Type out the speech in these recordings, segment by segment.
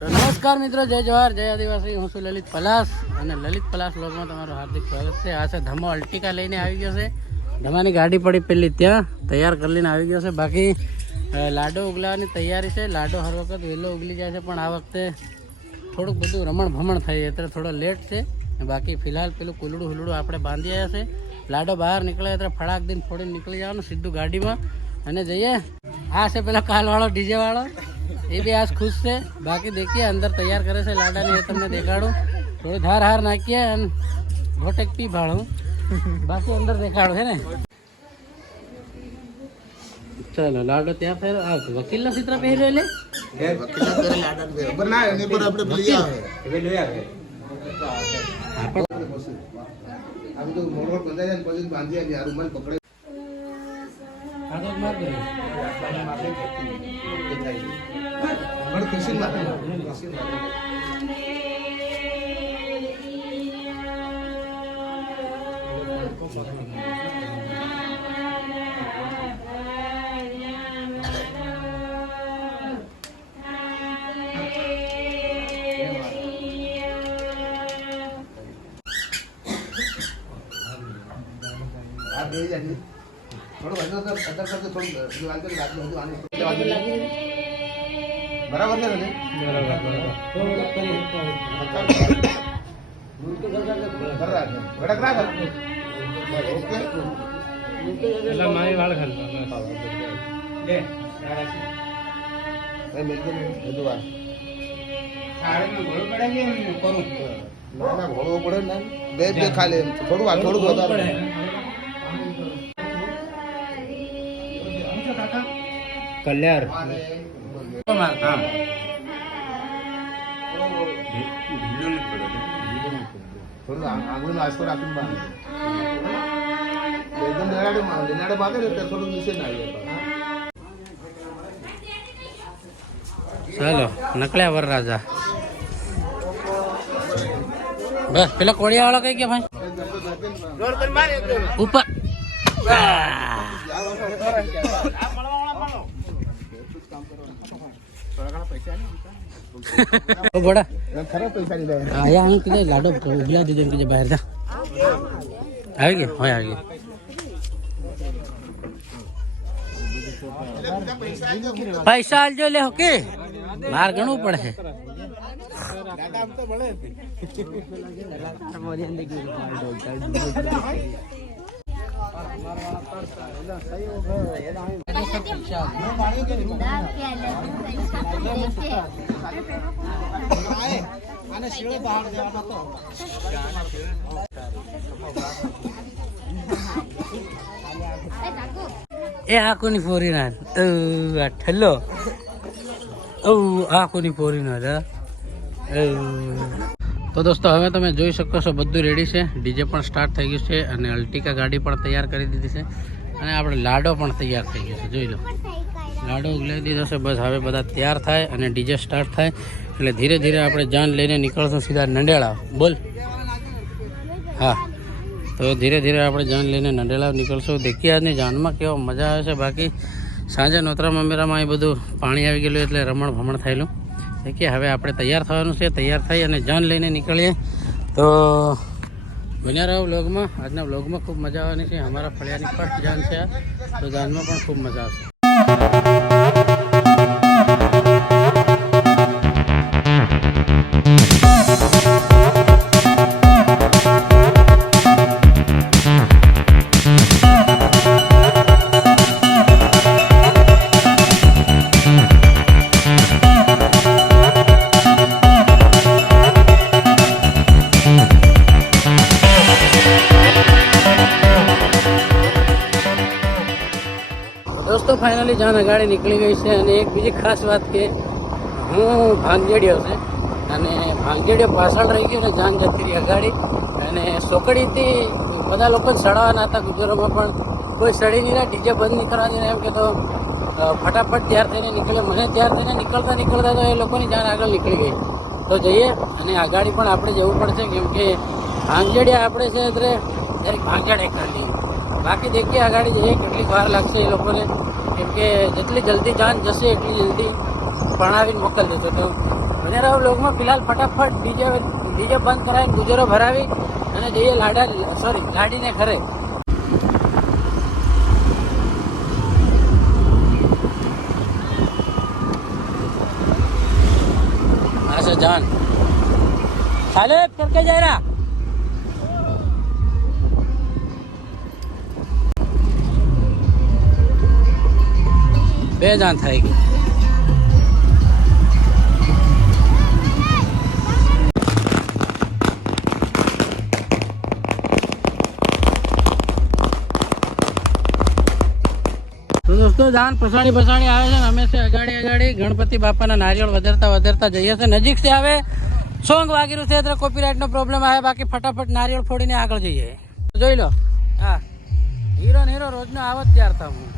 નમસ્કાર મિત્રો, જય જવાહર, જય આદિવાસી. હું છું લલિત પલાસ અને લલિત પલાસ વ્લોગમાં તમારું હાર્દિક સ્વાગત છે. આ છે ધમો અલ્ટિકા લઈને આવી ગયો છે. ધમાની ગાડી પડી પેલી ત્યાં તૈયાર કરી લઈને આવી ગયો છે. બાકી લાડો ઉગલાવાની તૈયારી છે. લાડો હર વખત વહેલો ઉગલી જાય છે, પણ આ વખતે થોડુંક બધું રમણ ભમણ થઈ એટલે થોડો લેટ છે. બાકી ફિલહાલ પેલું કુલડું હુલડું આપણે બાંધી આવ્યા છે. લાડો બહાર નીકળે એટલે ફળાક દિન ફોડીને નીકળી જવાનું સીધું ગાડીમાં અને જઈએ. આ છે પેલો કાલવાળો ડીજે વાળો, એ બી આજ ખુશ છે. બાકી દેખીએ અંદર તૈયાર કરે છે લાડાને, એ તમને દેખાડું. થોડી ધાર હાર નાખીએ અને ઘોટેક પી ભાડું, બાકી અંદર દેખાડું છે ને. ચાલો લાડો ત્યાં ફેર આ વકીલ ના ચિત્ર પહેર્યો લે બરાબર છે ને? બે ખાલી થોડું વધારે કલ્યાર થોડું આંગળી નો આસ્તો રાખીને એકદમ લેનાડે બાંધે ને ત્યારે થોડું નીચે ના આવી. ચાલો નકળ્યા વરરાજા. બસ પેલા કોળિયા વાળો કઈ ગયા ભાઈ ઉપર બોડા આયા હું કીધે લાડો ઉગલા દીધો કે બહાર જા આવી ગયો હોય આવી ગયો. પૈસા આલજો લે કે બહાર ઘણું પડે. એ આ કોની ફોરી ના ઠલ્લો આ કોની ફોરી ના. તો દોસ્તો હવે તમે જોઈ શકો છો બધું રેડી છે. ડીજે પણ સ્ટાર્ટ થઈ ગયું છે અને અલ્ટિકા ગાડી પણ તૈયાર કરી દીધી છે અને આપણે લાડો પણ તૈયાર થઈ ગયો છે. જોઈ લો લાડો ઉગલાવી દીધો છે. બસ હવે બધા તૈયાર થાય અને ડીજે સ્ટાર્ટ થાય એટલે ધીરે ધીરે આપણે જાન લઈને નીકળશું સીધા નંદેળા. બોલ હા, તો ધીરે ધીરે આપણે જાન લઈને નંદેળા નીકળશું. દેખીએ આજની જાનમાં કેવો મજા આવે છે. બાકી સાંજે નોતરા મમેરામાં એ બધું પાણી આવી ગયેલું એટલે રમણ ભમણ થયેલું. કે હવે આપણે તૈયાર થવાનું છે. તૈયાર થઈ અને જાન લઈને નીકળીએ. તો બન્યા રહો વ્લોગમાં. આજના વ્લોગમાં ખૂબ મજા આવવાની છે. અમારા ફળિયાની ફર્સ્ટ જાન છે, તો જાનમાં પણ ખૂબ મજા આવશે. દોસ્તો ફાઇનલી જાન ગાડી નીકળી ગઈ છે. અને એક બીજી ખાસ વાત કે હું ભાંગજેડિયો છે અને ભાંગજેડિયો પાછળ રહી ગયો ને જાન જતી રહી અગાડી. અને સોકડીથી બધા લોકો સડાવાના હતા ગુજરોમાં, પણ કોઈ સડી નહીં રહ્યા. ડીજે બંધ નહીં કરવા દે એમ કે તો ફટાફટ તૈયાર થઈને નીકળે. મને તૈયાર થઈને નીકળતા તો એ લોકોની જાન આગળ નીકળી ગઈ. તો જઈએ અને આ ગાડી પણ આપણે જવું પડશે, કેમ કે ભાંગજડિયા આપણે છે એટલે દરેક ભાંગજડ એક કરી લઈએ. બાકી દેખીએ આ ગાડી જઈએ કેટલી વાર લાગશે એ લોકોને, કેમ કે જેટલી જલ્દી જાન જશે એટલી જલ્દી ભણાવીને મોકલી દેશો. તો બને રહો વ્લોગમાં. ફિલહાલ ફટાફટ ડીજે બંધ કરાવીને ગુજરો ભરાવી અને જઈએ લાડીને ઘરે. હા સર જાન સાહેબ કરકે જાય રહ્યા. બે જાન થઈ ગઈ. તો દોસ્તો જાન પસાડી આવે છે ને અમે છે અગાડી ગણપતિ બાપાના નારિયેળ વધારતા જઈએ છે. નજીક છે આવે સોંગ વાગી રહ્યું છે એટલે કોપીરાઇટ નો પ્રોબ્લેમ આવે. બાકી ફટાફટ નારિયેળ ફોડીને આગળ જઈએ. જોઈ લો હા હીરો રોજનો આવો જ તૈયાર થા હું.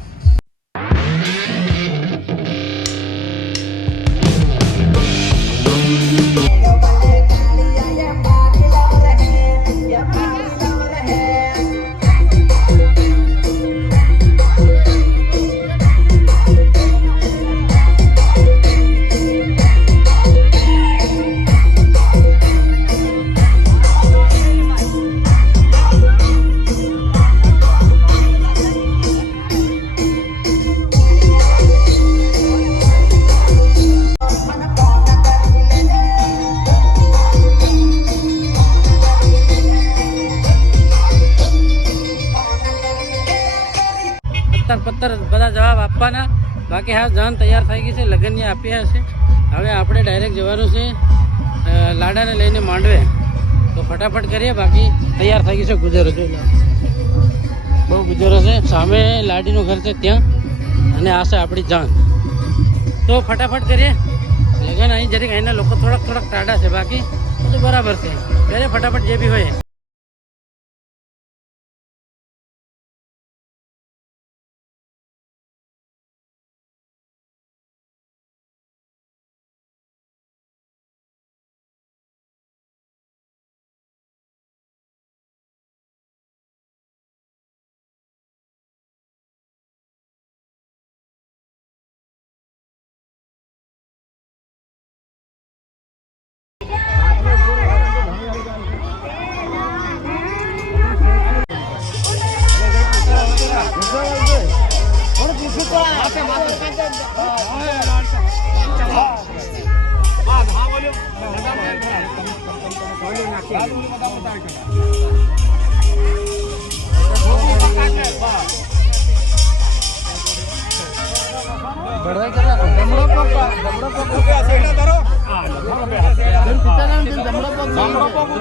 પત્તર બધા જવાબ આપવાના. બાકી હા જાન તૈયાર થઈ ગઈ છે. લગ્નની આપ્યા હશે. હવે આપણે ડાયરેક્ટ જવાનું છે લાડાને લઈને માંડવે. તો ફટાફટ કરીએ. બાકી તૈયાર થઈ ગઈ છે ગુજરો. જો બહુ ગુજરો છે. સામે લાડીનું ઘર છે ત્યાં અને આ છે આપણી જાન. તો ફટાફટ કરીએ લગ્ન. અહીં જરીક અહીંના લોકો થોડાક ટાઢા છે. બાકી બધું બરાબર છે. કરીએ ફટાફટ જે બી હોય.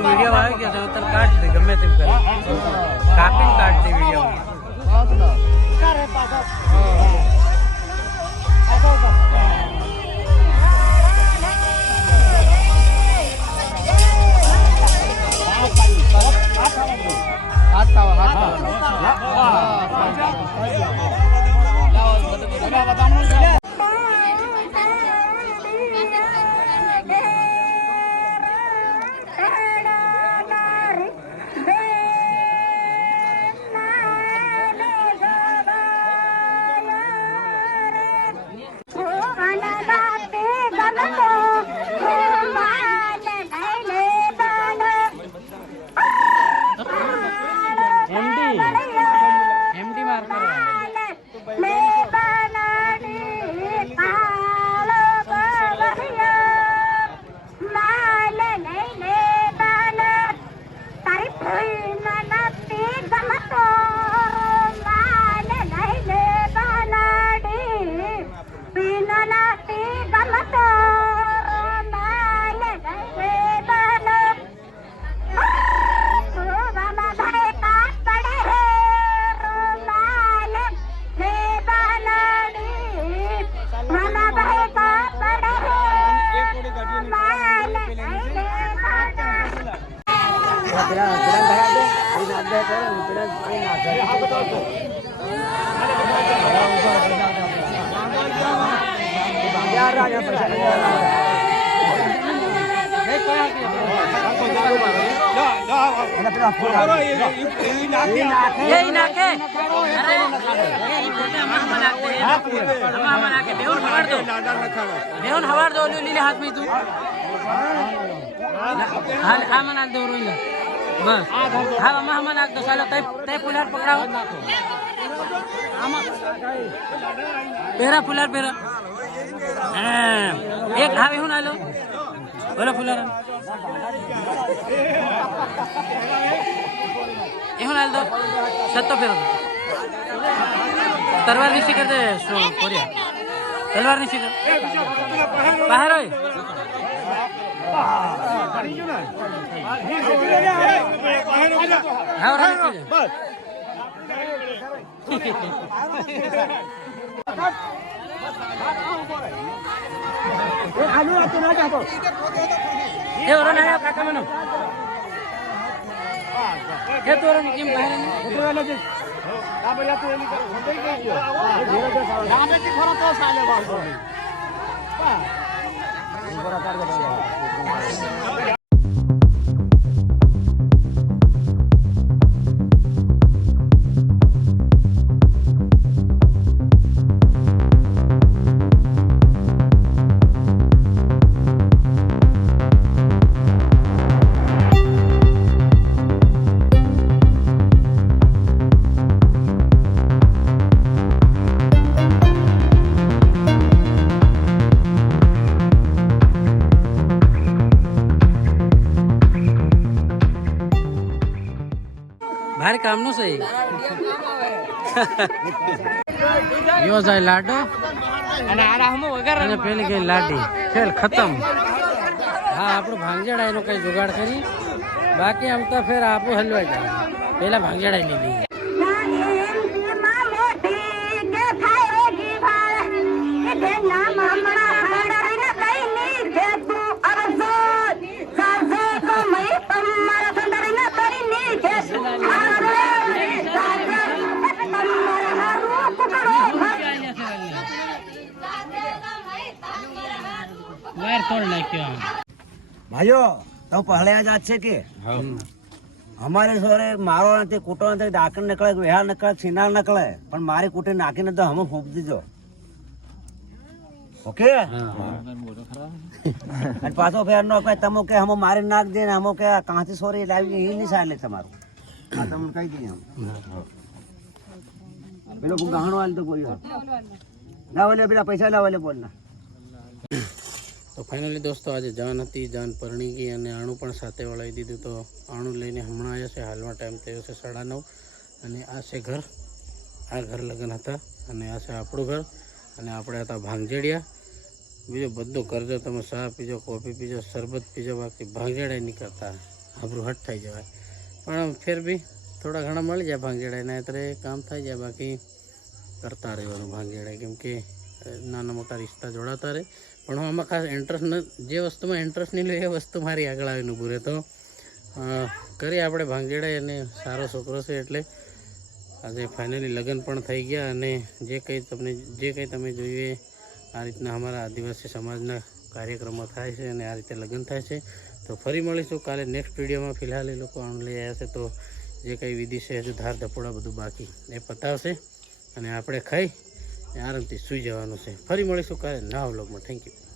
वीडियो आए क्या तल काट दे गमे तेम कर कापिंग काट दे वीडियो एमडी मार कर हवार दो हाथ में तू આમાં નાખ દો રોઈ લે બસ હા આમાં નાખ દો ચાલો તય ફુલાર પકડાવો પેરા ફુલાર પેરા એક હાવી હું ના લો બોલો ફુલાર એ હું નાલ દો સત્તો ફેરો તલવાર નીચે કર દે કોરિયા તલવાર નીચે કર બહાર હોય હા રાઈટ બસ આલુ આતો ના જાતો એ ઓરો ના કાકા મનો એ તોરો ની કેમ બહાર ને ઉતરવાનો છે આ બજા તો એની થઈ ગઈ આમે થી ખરો તો સાલે બાળકો બા બરા કાઢ દે ભારે કામનું છે યો જાય લાડો અને આરામો વગર અને પેલી ગઈ લાડી ખેલ ખતમ હા આપણું ભાંગેડા એનો કઈ જુગાડ કરી બાકી આમ તો ફેર આપું હલવાઈ જાય પેલા ભાંગેડા લીધી ભાઈઓ તો પહેલા જાત છે કે અમારે સોરે મારો નથી કૂટો નથી ડાકણ નીકળે વેહાર નીકળે છીનાર નીકળે પણ મારી કૂટી નાખીને તો હમ ફૂંક દીધો ઓકે અને પાછો ફેર નો કે તમે કે હમ મારી નાખ દે ને હમ કે કાંથી સોરી લાવી એ નહીં ચાલે તમારું આ તમને કહી દઈએ પેલો ગહાણો હાલ તો બોલ્યો ના બોલે પેલા પૈસા લાવે બોલ ના તો ફાઇનલી દોસ્તો આજે જાન હતી જાન પરણી ગઈ અને આણું પણ સાથે વળાવી દીધું તો આણું લઈને હમણાં આવ્યા છે હાલમાં ટાઈમ થયો છે 9:30 અને આ છે ઘર આ ઘર લગ્ન હતા અને આ છે આપણું ઘર અને આપણે હતા ભાંગજેડિયા બીજું બધું કરજો તમે ચા પીજો કોફી પીજો શરબત પીજો બાકી ભાંગજેડા નહીં કરતા આપણું હટ થઈ જવાય પણ ફેર બી થોડા ઘણા મળી જાય ભાંગજેડાના એટલે કામ થઈ જાય બાકી કરતા રહેવાનું ભાંગજેડા કેમ કે નાના મોટા રિશ્તા જોડાતા રહે પણ હું આમાં ખાસ ઇન્ટરેસ્ટ જે વસ્તુમાં ઇન્ટરેસ્ટ નહીં લે એ વસ્તુ મારી આગળ આવીને ઊભું રહે તો કરીએ આપણે ભાંગેડા અને સારો છોકરો છે એટલે આજે ફાઇનલી લગ્ન પણ થઈ ગયા અને જે કંઈ તમે જોઈએ આ રીતના અમારા આદિવાસી સમાજના કાર્યક્રમો થાય છે અને આ રીતે લગ્ન થાય છે તો ફરી મળીશું કાલે નેક્સ્ટ વિડીયોમાં ફિલહાલ એ લોકો આણું લઈ આવ્યા છે તો જે કંઈ વિધિ છે હજુ ધાર ધપોડા બધું બાકી એ પતાવશે અને આપણે ખાઈ આરામથી સૂઈ જવાનું છે ફરી મળીશું કાલે નવા વ્લોગમાં થેન્ક યુ